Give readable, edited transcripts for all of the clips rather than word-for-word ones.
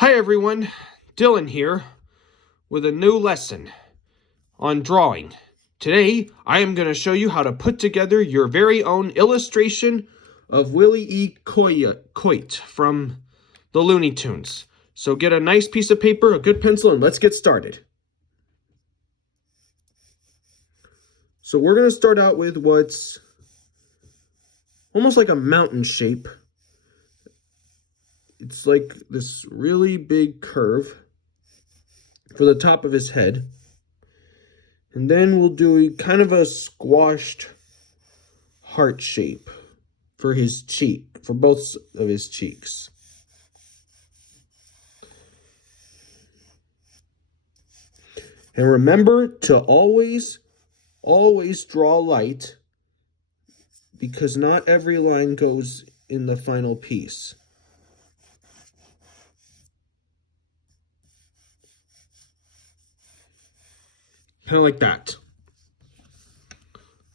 Hi everyone, Dylan here with a new lesson on drawing. Today I am going to show you how to put together your very own illustration of Wile E. Coyote from the Looney Tunes. So get a nice piece of paper, a good pencil, and let's get started. So we're going to start out with what's almost like a mountain shape. It's like this really big curve for the top of his head. And then we'll do kind of a squashed heart shape for his cheek, for both of his cheeks. And remember to always draw light, because not every line goes in the final piece. Kind of like that.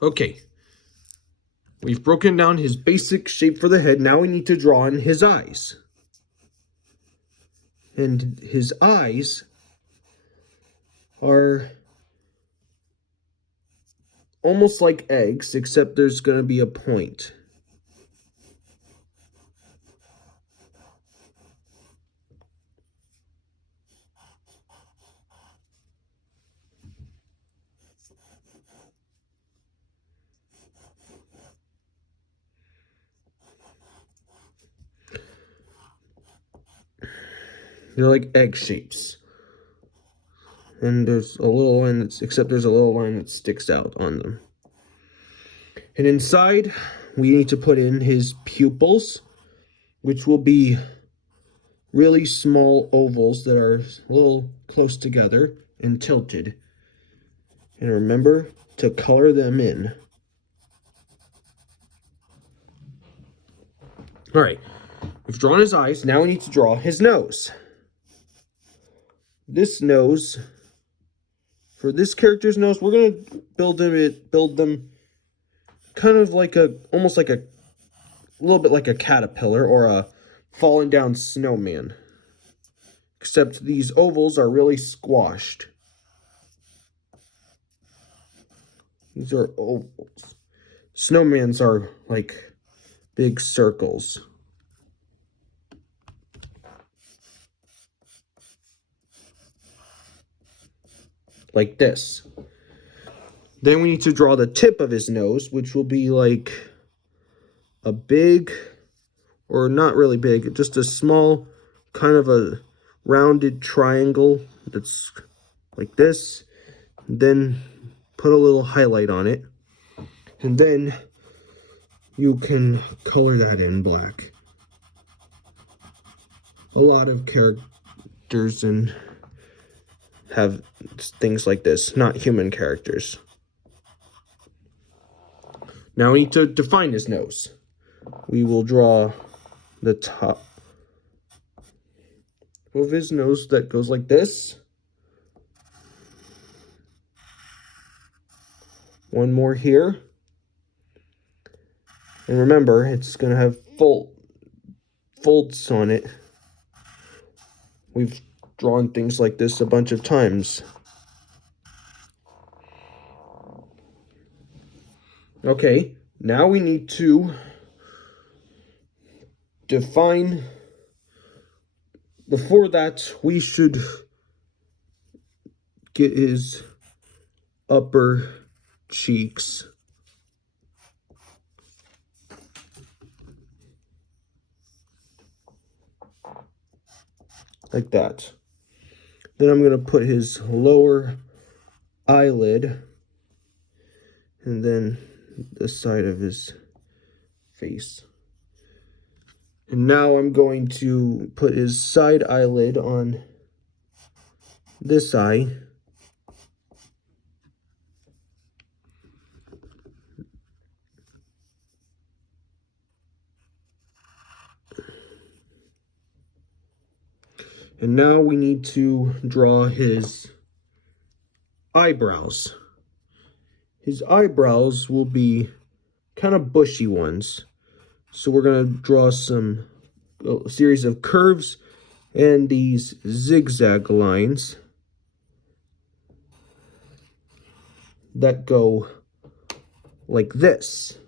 Okay. We've broken down his basic shape for the head. Now we need to draw in his eyes. And his eyes are almost like eggs, except there's going to be a point. They're like egg shapes. And there's a little line except there's a little line that sticks out on them. And inside, we need to put in his pupils, which will be really small ovals that are a little close together and tilted. And remember to color them in. All right, we've drawn his eyes. Now we need to draw his nose. This nose, for this character's nose, we're going to build them kind of like almost like a little bit like a caterpillar or a fallen down snowman. Except these ovals are really squashed. These are ovals. Snowmans are like big circles. Like this. Then we need to draw the tip of his nose, which will be like a big, or not really big, just a small, kind of a rounded triangle that's like this. Then put a little highlight on it. And then you can color that in black. A lot of characters have things like this, not human characters. Now we need to define his nose. We will draw the top of his nose that goes like this. One more here. And remember, it's going to have folds on it. We've drawn things like this a bunch of times. Okay, now we need to define. Before that, we should get his upper cheeks. Like that. Then I'm going to put his lower eyelid, and then the side of his face. And now I'm going to put his side eyelid on this eye. And now we need to draw his eyebrows. His eyebrows will be kind of bushy ones. So we're going to draw a series of curves and these zigzag lines that go like this.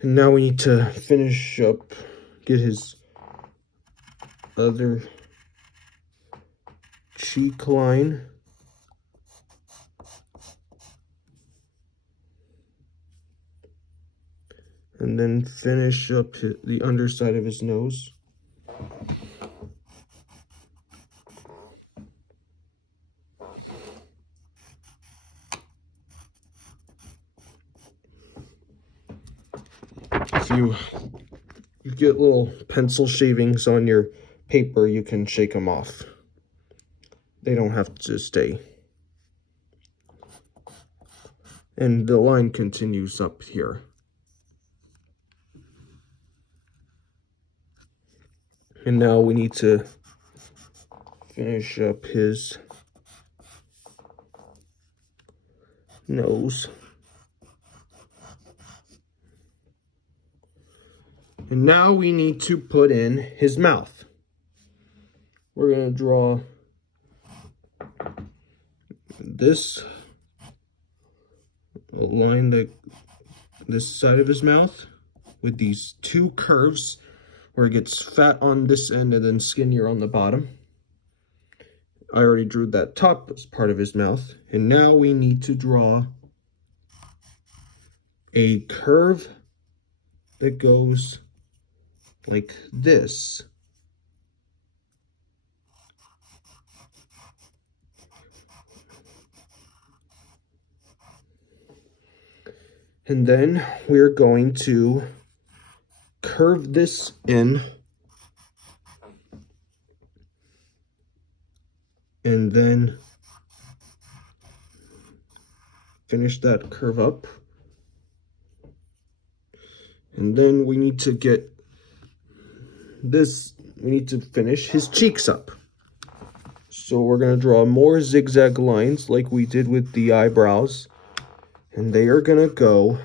And now we need to finish up, get his other cheek line. And then finish up the underside of his nose. If you get little pencil shavings on your paper, you can shake them off. They don't have to stay. And the line continues up here. And now we need to finish up his nose. And now we need to put in his mouth. We're going to draw this line, this side of his mouth with these two curves where it gets fat on this end and then skinnier on the bottom. I already drew that top part of his mouth. And now we need to draw a curve that goes like this. And then we're going to curve this in and then finish that curve up. And then we need to get this, we need to finish his cheeks up. So we're going to draw more zigzag lines like we did with the eyebrows. And they are going to go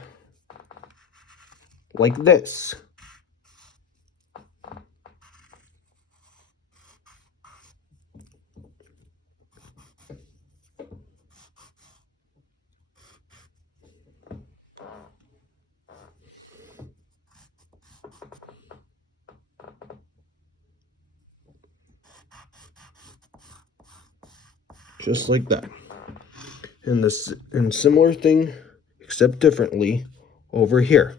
like this. Just like that. And similar thing, except differently, over here.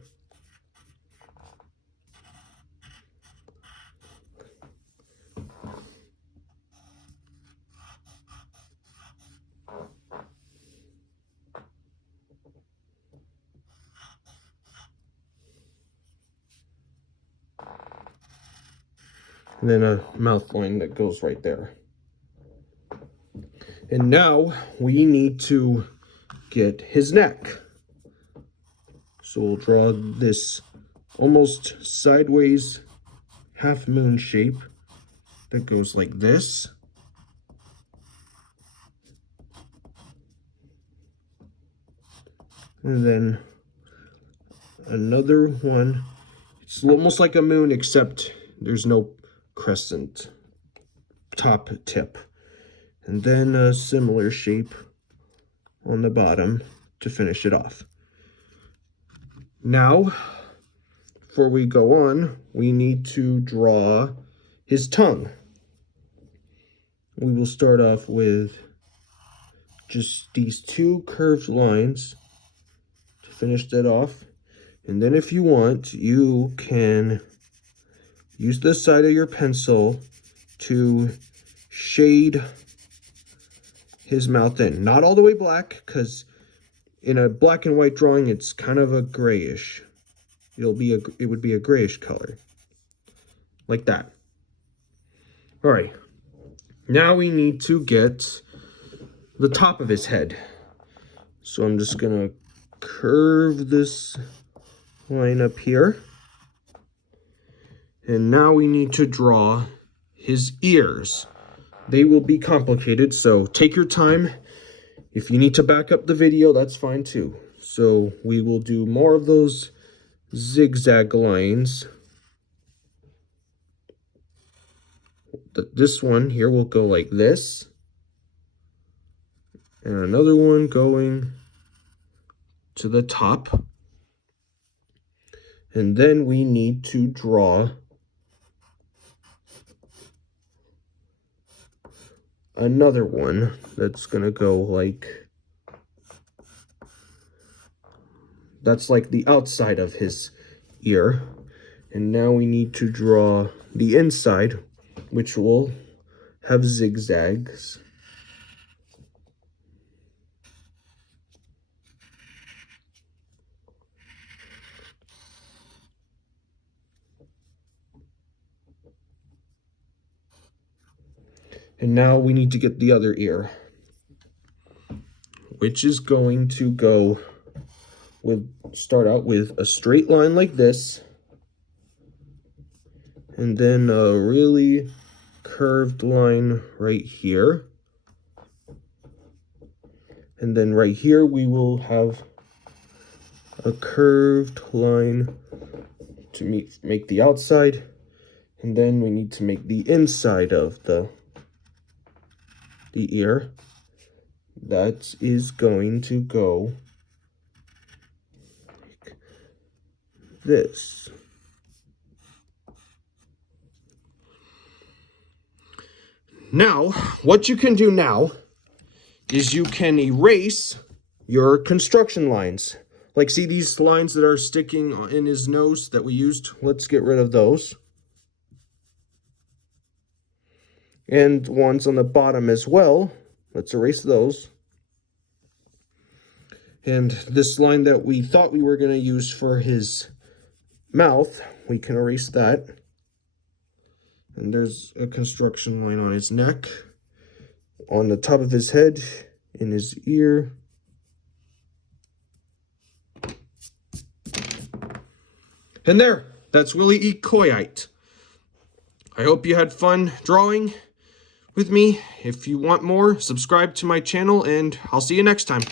And then a mouth line that goes right there. And now we need to get his neck. So we'll draw this almost sideways half moon shape that goes like this. And then another one. It's almost like a moon, except there's no crescent top tip. And then a similar shape on the bottom to finish it off. Now, before we go on, we need to draw his tongue. We will start off with just these two curved lines to finish that off. And then if you want, you can use the side of your pencil to shade his mouth in. Not all the way black, because in a black and white drawing, it's kind of a grayish. It would be a grayish color. Like that. All right. Now we need to get the top of his head. So I'm just going to curve this line up here. And now we need to draw his ears. They will be complicated, so take your time If you need to back up the video, that's fine too. So we will do more of those zigzag lines. This one here will go like this. And another one going to the top. And then we need to draw another one that's gonna go like, that's like the outside of his ear. And now we need to draw the inside, which will have zigzags. And now we need to get the other ear, which is going to go with, start out with a straight line like this, and then a really curved line right here. And then right here we will have a curved line to make the outside, and then we need to make the inside of the ear. That is going to go like this. Now, what you can do now is you can erase your construction lines. Like, see these lines that are sticking in his nose that we used? Let's get rid of those. And ones on the bottom as well. Let's erase those. And this line that we thought we were going to use for his mouth, we can erase that. And there's a construction line on his neck, on the top of his head, in his ear. And there, that's Wile E. Coyote. I hope you had fun drawing with me. If you want more, subscribe to my channel, and I'll see you next time.